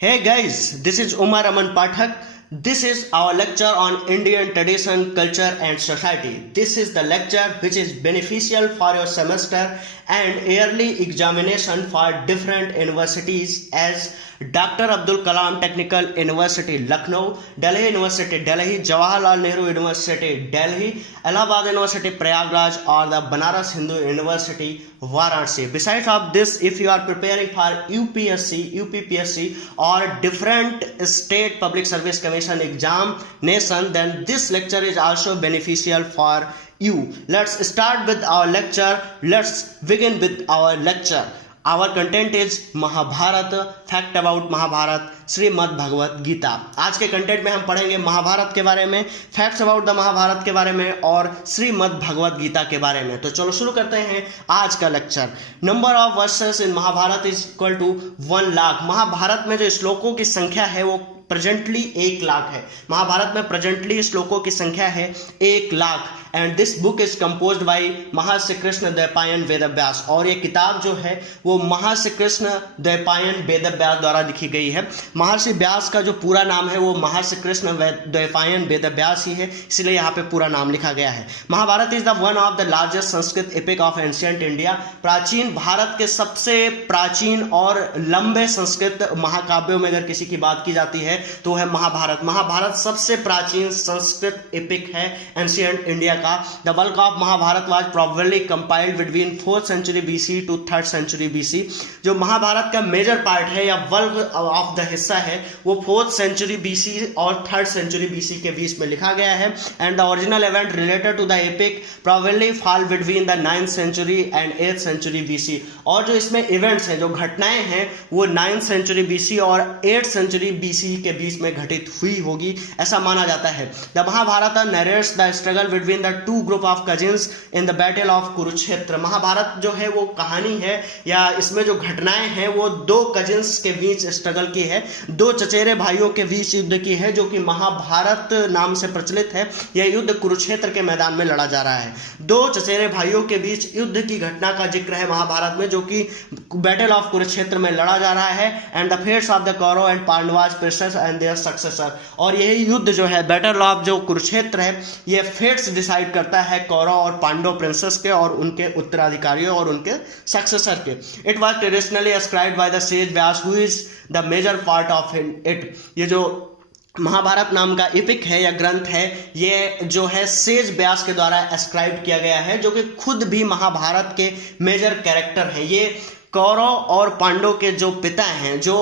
Hey guys, this is Umar Aman Pathak. This is our lecture on Indian tradition, culture and society. This is the lecture which is beneficial for your semester and yearly examination for different universities as Dr. Abdul Kalam Technical University, Lucknow, Delhi University, Delhi, Jawaharlal Nehru University, Delhi, Allahabad University, Prayagraj or the Banaras Hindu University, Varanasi. Besides of this, if you are preparing for UPSC, UPPSC or different state public service commission examination, then this lecture is also beneficial for you. Let's start with our lecture. Let's begin with our lecture. Our content is Mahabharata, fact about Mahabharata, Shrimad Bhagavad Gita. आज के content में हम पढ़ेंगे महाभारत के बारे में, facts about the Mahabharat के बारे में और श्रीमद् भगवत गीता के बारे में। तो चलो शुरू करते हैं आज का lecture. Number of verses in Mahabharata is equal to 1 lakh. Mahabharata में जो श्लोकों की संख्या है वो प्रेजेंटली 1 लाख है। महाभारत में प्रेजेंटली श्लोकों की संख्या है 1 lakh. And this book is composed bye महर्षि कृष्ण द्वैपायन वेदव्यास। और ये किताब जो है वो महर्षि कृष्ण द्वैपायन वेदव्यास द्वारा लिखी गई है। महर्षि व्यास का जो पूरा नाम है वो महर्षि कृष्ण द्वैपायन वेदव्यास ही है, इसलिए यहाँ पे पूरा नाम लिखा गया है। Mahabharata is the one of the largest Sanskrit epic of ancient India. प्राचीन भारत के सबसे प्राचीन और लंबे संस्कृत महाकाव्यों में अगर किसी की बात की जाती है तो है महाभारत। महाभारत सबसे प्राचीन संस्कृत एपिक है एंशिएंट इंडिया का। The bulk of Mahabharata was probably compiled between 4th century BC to 3rd century BC। जो महाभारत का मेजर पार्ट है या बल्क ऑफ द हिस्सा है वो 4th century BC और 3rd century BC के बीच में लिखा गया है। And the original event related to the epic probably fall between the 9th century and 8th century BC। और जो इसमें इवेंट्स हैं, जो घटनाएं हैं, वो 9th century BC और 8th century BC के बीच में घटित हुई होगी, ऐसा माना जाता है। The Mahabharata narrates the struggle between the two group of cousins in the battle of Kurukshetra. Mahabharata जो है वो कहानी है या इसमें जो घटनाएं हैं वो 2 कजिन्स के बीच स्ट्रगल की है, 2 चचेरे भाइयों के बीच युद्ध की है, जो कि महाभारत नाम से प्रचलित है। यह युद्ध कुरुक्षेत्र के मैदान में लड़ा जा रहा है। 2 चचेरे भाइयों के बीच युद्ध की घटना का जिक्र है महाभारत में, जो कि बैटल ऑफ कुरुक्षेत्र में लड़ा जा रहा है। And the fates of the Kaurava and Pandavas princes and their successor. और यही युद्ध जो है बैटल ऑफ जो कुरुक्षेत्र है, ये फेट्स डिसाइड करता है कौरव और पांडव प्रिंसेस के और उनके उत्तराधिकारियों और उनके सक्सेसर के। It was traditionally ascribed by the sage Vyas who is the major part of it। ये जो महाभारत नाम का एपिक है या ग्रंथ है, ये जो है सेज व्यास के द्वारा एस्क्राइब किया गया है, जो कि खुद भी महाभारत के मेजर कैरेक्टर हैं। ये कौरव और पांडव के जो पिता हैं, जो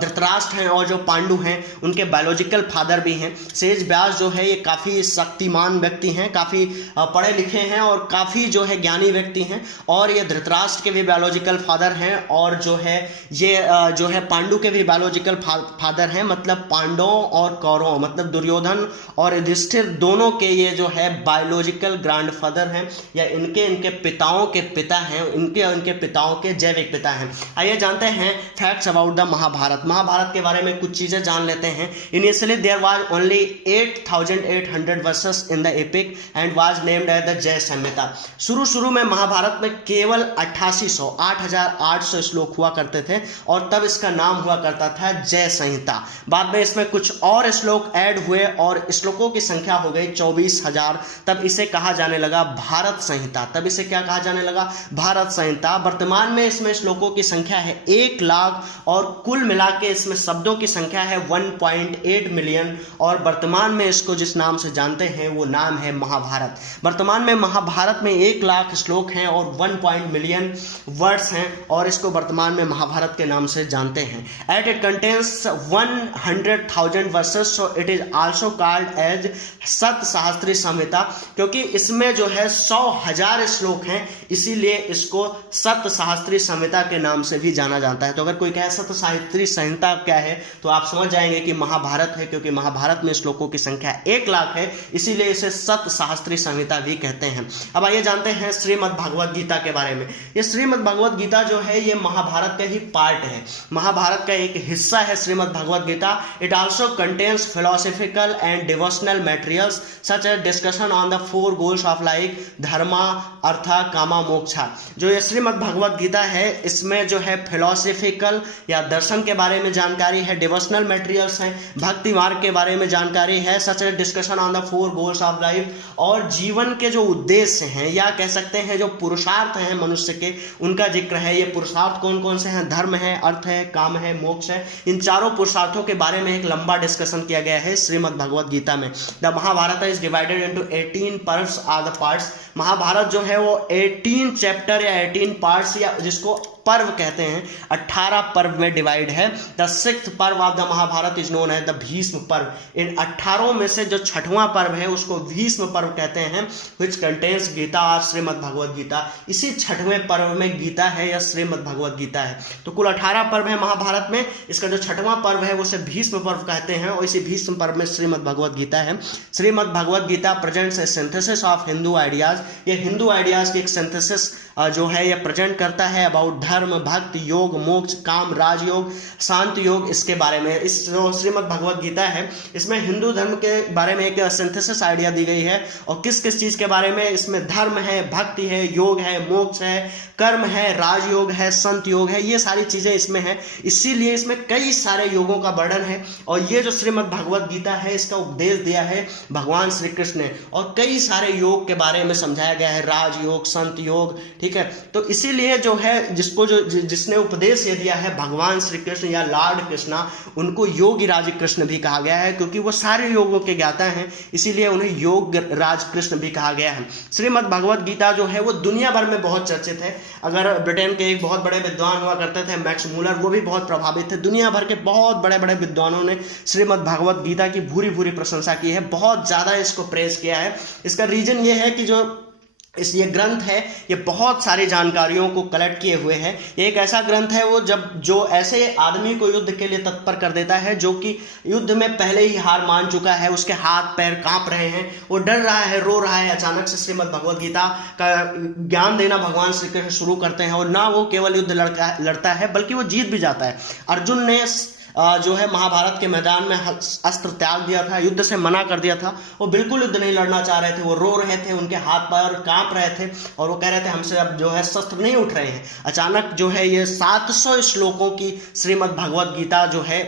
धृतराष्ट्र हैं और जो पांडु हैं, उनके बायोलॉजिकल फादर भी हैं। सेज व्यास जो है ये काफ़ी शक्तिमान व्यक्ति हैं, काफ़ी पढ़े लिखे हैं और काफ़ी जो है ज्ञानी व्यक्ति हैं। और ये धृतराष्ट्र के भी बायोलॉजिकल फादर हैं और जो है ये जो है पांडु के भी बायोलॉजिकल फादर हैं। मतलब पांडवों और कौरवों, मतलब दुर्योधन और युधिष्ठिर दोनों के ये जो है बायोलॉजिकल ग्रैंडफादर हैं या इनके पिताओं के पिता हैं, इनके पिताओं के जैविक पिता हैं। आइए जानते हैं facts about the Mahabharata. Mahabharata के बारे में कुछ चीजें जान लेते हैं। Initially there was only 8800 verses in the epic and was named as the Jaya Samhita. शुरू में महाभारत में केवल 8800 श्लोक हुआ करते थे और तब इसका नाम हुआ करता था जय संहिता। बाद में इसमें कुछ और श्लोक ऐड हुए और श्लोकों की संख्या हो गई 24,000। तब इसे कहा जाने लगा भारत संहिता। तब इसे क्या कहा जाने लगा? भारत संहिता। वर्तमान में इसमें श्लोकों की संख्या है 1 लाख और कुल मिला के इसमें शब्दों की संख्या है 1.8 मिलियन। और वर्तमान में इसको जिस नाम से जानते हैं वो नाम है महाभारत। वर्तमान में महाभारत में 1 लाख श्लोक हैं और 1 मिलियन वर्ड्स हैं और इसको वर्तमान में महाभारत के नाम से जानते हैं। At it contains 100,000 verses, so it is also called as Shata Sahasri संहिता। क्योंकि इसमें जो है 100,000 श्लोक हैं, इसीलिए इसको सत सहस्त्री संहिता के नाम से भी जाना जाता है। तो अगर कोई कहे सत सहस्त्री संहिता क्या है तो आप समझ जाएंगे कि महाभारत है, क्योंकि महाभारत में श्लोकों की संख्या 1 लाख है, इसीलिए इसे सत सहस्त्री संहिता भी कहते हैं। अब आइए जानते हैं श्रीमद् भगवत गीता के बारे में। ये श्रीमद् भगवत गीता जो है ये महाभारत का ही पार्ट है, महाभारत का एक हिस्सा है Shrimad Bhagavad Gita. It also contains philosophical and devotional materials such as discussion on the 4 goals of life dharma artha kama moksha. जो ये श्रीमद् भगवत गीता है इसमें जो है फिलोसफिकल या दर्शन के बारे में जानकारी है, डिवोशनल मटेरियल्स हैं, भक्ति मार्ग के बारे में जानकारी है, such as discussion on the 4 goals of life, और जीवन के जो उद्देश्य हैं या कह सकते हैं जो पुरुषार्थ हैं मनुष्य के, उनका जिक्र है। ये पुरुषार्थ कौन कौन से हैं? धर्म है, अर्थ है, काम है, मोक्ष है। इन चारों पुरुषार्थों के बारे में एक लंबा डिस्कशन किया गया है श्रीमद् भगवद गीता में। The Mahabharata is divided into 18 पर्व्स आर द पार्ट्स। महाभारत जो है वो 18 चैप्टर या 18 पार्ट्स या जिसको पर्व कहते हैं, 18 पर्व में डिवाइड है। The 6th parva of the Mahabharata is known as the Bhishma Parva. In 18 में से जो 6वां पर्व है उसको भीष्म पर्व कहते हैं, विच कंटेन्स गीता और श्रीमद् भगवद गीता। इसी 6वें पर्व में गीता है या श्रीमद् भगवद गीता है। तो कुल 18 पर्व है महाभारत में, इसका जो 6वां पर्व है उसे भीष्म पर्व कहते हैं, और इसी भीष्म पर्व में श्रीमद् भगवद गीता है। Shrimad Bhagavad Gita presents a synthesis of Hindu ideas. ये हिंदू आइडियाज की एक सिंथेसिस जो है ये प्रेजेंट करता है अबाउट धर्म, भक्ति, योग, मोक्ष, काम, राजयोग, शांति योग, इसके बारे में। इस जो श्रीमद् भगवद गीता है इसमें हिंदू धर्म के बारे में एक सिंथेसिस आइडिया दी गई है, और किस किस चीज के बारे में? इसमें धर्म है, भक्ति है, योग है, मोक्ष है, कर्म है, राजयोग है, संत योग है, ये सारी चीजें इसमें है। इसीलिए इसमें कई सारे योगों का वर्णन है, और ये जो श्रीमद् भगवद गीता है इसका उपदेश दिया है भगवान श्री कृष्ण ने, और कई सारे योग के बारे में समझाया गया है, राजयोग, संत योग, ठीक है। तो इसीलिए जो है जिसने उपदेश ये दिया है भगवान श्री कृष्ण या लॉर्ड कृष्णा, उनको योगी राज कृष्ण भी कहा गया है, क्योंकि वो सारे योगों के ज्ञाता हैं, इसीलिए उन्हें योग राज कृष्ण भी कहा गया है। श्रीमद् भगवद गीता जो है वो दुनिया भर में बहुत चर्चित है। अगर ब्रिटेन के एक बहुत बड़े विद्वान हुआ करते थे मैक्स मूलर, वो भी बहुत प्रभावित थे। दुनिया भर के बहुत बड़े बड़े विद्वानों ने श्रीमद् भगवद गीता की भूरी भूरी प्रशंसा की है, बहुत ज्यादा इसको प्रेज किया है। इसका रीजन ये है कि जो ये ग्रंथ है ये बहुत सारी जानकारियों को कलेक्ट किए हुए है। ये एक ऐसा ग्रंथ है वो जो ऐसे आदमी को युद्ध के लिए तत्पर कर देता है जो कि युद्ध में पहले ही हार मान चुका है, उसके हाथ पैर कांप रहे हैं, वो डर रहा है, रो रहा है। अचानक से श्रीमद् भगवद गीता का ज्ञान देना भगवान श्री कृष्ण शुरू करते हैं, और ना वो केवल युद्ध लड़ता है बल्कि वो जीत भी जाता है। अर्जुन ने जो है महाभारत के मैदान में अस्त्र त्याग दिया था, युद्ध से मना कर दिया था, वो बिल्कुल युद्ध नहीं लड़ना चाह रहे थे, वो रो रहे थे, उनके हाथ पैर कांप रहे थे, और वो कह रहे थे हमसे अब जो है शस्त्र नहीं उठ रहे हैं। अचानक जो है ये 700 श्लोकों की श्रीमद् भगवद गीता जो है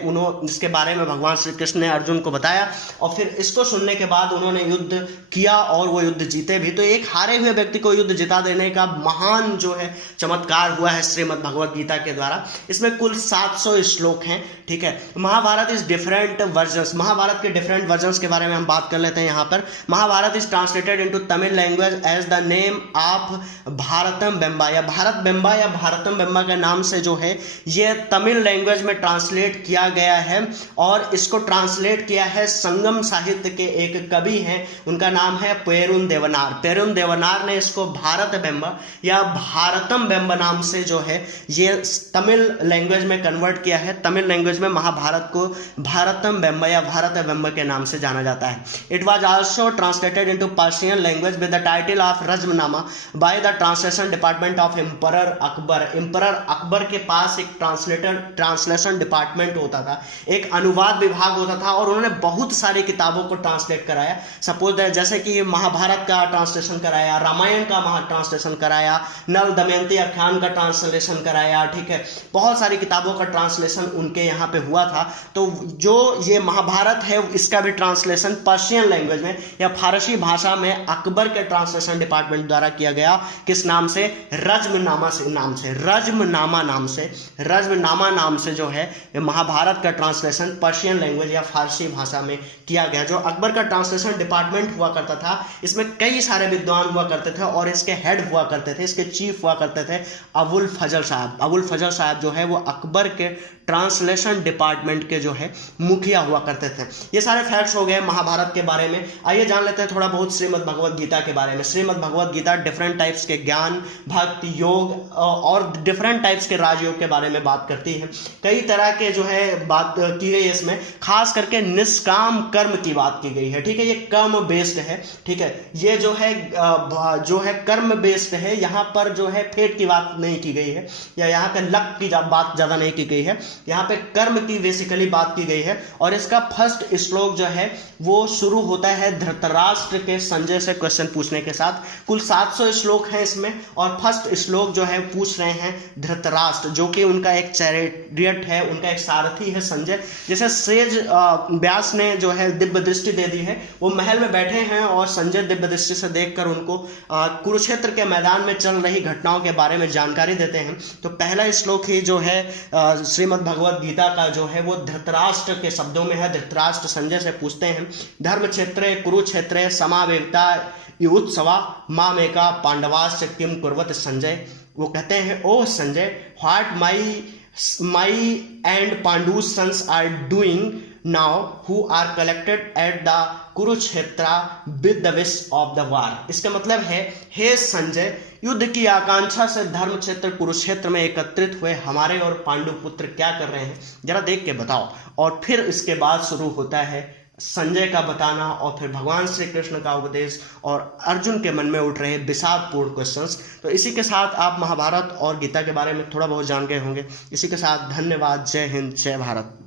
इसके बारे में भगवान श्री कृष्ण ने अर्जुन को बताया, और फिर इसको सुनने के बाद उन्होंने युद्ध किया और वो युद्ध जीते भी। तो एक हारे हुए व्यक्ति को युद्ध जिता देने का महान जो है चमत्कार हुआ है श्रीमद् भगवद गीता के द्वारा। इसमें कुल 700 श्लोक हैं, ठीक है। Mahabharata is different versions, Mahabharata के डिफरेंट वर्जन्स के बारे में हम बात कर लेते हैं यहाँ पर। Mahabharata is translated into Tamil language as the name of Bharatam Venba, या भारत बेम्बा या भारतम बेम्बा के नाम से जो है ये तमिल लैंग्वेज में ट्रांसलेट किया गया है, और इसको ट्रांसलेट किया है संगम साहित्य के एक कवि हैं, उनका नाम है पेरुन देवनार। पेरुन देवनार ने इसको भारत बेम्बा या भारतम बेम्बा नाम से जो है ये तमिल लैंग्वेज में कन्वर्ट किया है। तमिल लैंग्वेज में महाभारत को भारतम बेम्बा या भारत बेम्बा के नाम से जाना जाता है। It was also translated into Persian language with the title of Razmnama by the translation department of emperor Akbar. Emperor Akbar के पास एक ट्रांसलेशन डिपार्टमेंट होता था, एक अनुवाद विभाग होता था, और उन्होंने बहुत सारी किताबों को ट्रांसलेट कराया। सपोज जैसे कि महाभारत का ट्रांसलेशन कराया, रामायण का ट्रांसलेशन कराया, नल दमयंती आख्यान का ट्रांसलेशन कराया, ठीक है। बहुत सारी किताबों का ट्रांसलेशन उनके यहाँ पे हुआ था। तो जो ये महाभारत है इसका भी ट्रांसलेशन पर्शियन लैंग्वेज में या फारसी भाषा में अकबर के ट्रांसलेशन डिपार्टमेंट द्वारा किया गया। किस नाम से? रज्मनामा से नाम से, रज्मनामा नाम से, रज्मनामा नाम से जो है महाभारत का ट्रांसलेशन पर्शियन लैंग्वेज या फारसी भाषा में किया गया। जो अकबर का ट्रांसलेशन डिपार्टमेंट हुआ करता था इसमें कई सारे विद्वान हुआ करते थे, और इसके हेड हुआ करते थे, इसके चीफ हुआ करते थे अबुल फजल साहब। अबुल फजल साहब जो है वो अकबर के ट्रांसलेशन डिपार्टमेंट के जो है मुखिया हुआ करते थे। ये सारे फैक्ट्स हो गए महाभारत के बारे में। आइए जान लेते हैं थोड़ा बहुत श्रीमद् भगवद गीता के बारे में। श्रीमद् भगवद गीता डिफरेंट टाइप्स के ज्ञान, भक्ति, योग और डिफरेंट टाइप्स के राजयोग के बारे में बात करती है। कई तरह के जो है बात की गई है इसमें, खास करके निष्काम कर्म की बात की गई है, ठीक है। ये कर्म बेस्ड है, ठीक है। ये जो है कर्म बेस्ड है, यहाँ पर जो है फेट की बात नहीं की गई है, या यहाँ पे लक की बात ज़्यादा नहीं की गई है। यहाँ पे कर्म धर्म की बेसिकली बात की गई है। और इसका फर्स्ट श्लोक जो है वो शुरू होता है धृतराष्ट्र के संजय से क्वेश्चन पूछने के साथ। कुल 700 श्लोक हैं इसमें, और फर्स्ट श्लोक जो है पूछ रहे हैं धृतराष्ट्र, जो कि उनका एक चैरियट है, उनका एक सारथी है संजय। जैसे सेज व्यास ने जो है दिव्य दृष्टि दे दी है, वो महल में बैठे हैं और संजय दिव्य दृष्टि से देखकर उनको कुरुक्षेत्र के मैदान में चल रही घटनाओं के बारे में जानकारी देते हैं। तो पहला श्लोक ही जो है श्रीमद् भगवद गीता का जो है वो धृतराष्ट्र के शब्दों में है। धृतराष्ट्र संजय से पूछते हैं, धर्म क्षेत्रे कुरुक्षेत्रे समावेता युत्सवा मामेका पांडवाश्च किम कुर्वत संजय। वो कहते हैं, O Sanjay, what my and Pandu's sons are doing now who are collected at the Kurukshetra with the wish of the war। इसका मतलब है, हे संजय, युद्ध की आकांक्षा से धर्म क्षेत्र कुरुक्षेत्र में एकत्रित हुए हमारे और पांडु पुत्र क्या कर रहे हैं, जरा देख के बताओ। और फिर इसके बाद शुरू होता है संजय का बताना, और फिर भगवान श्री कृष्ण का उपदेश और अर्जुन के मन में उठ रहे विषादपूर्ण क्वेश्चंस। तो इसी के साथ आप महाभारत और गीता के बारे में थोड़ा बहुत जान गए होंगे। इसी के साथ धन्यवाद। जय हिंद, जय भारत।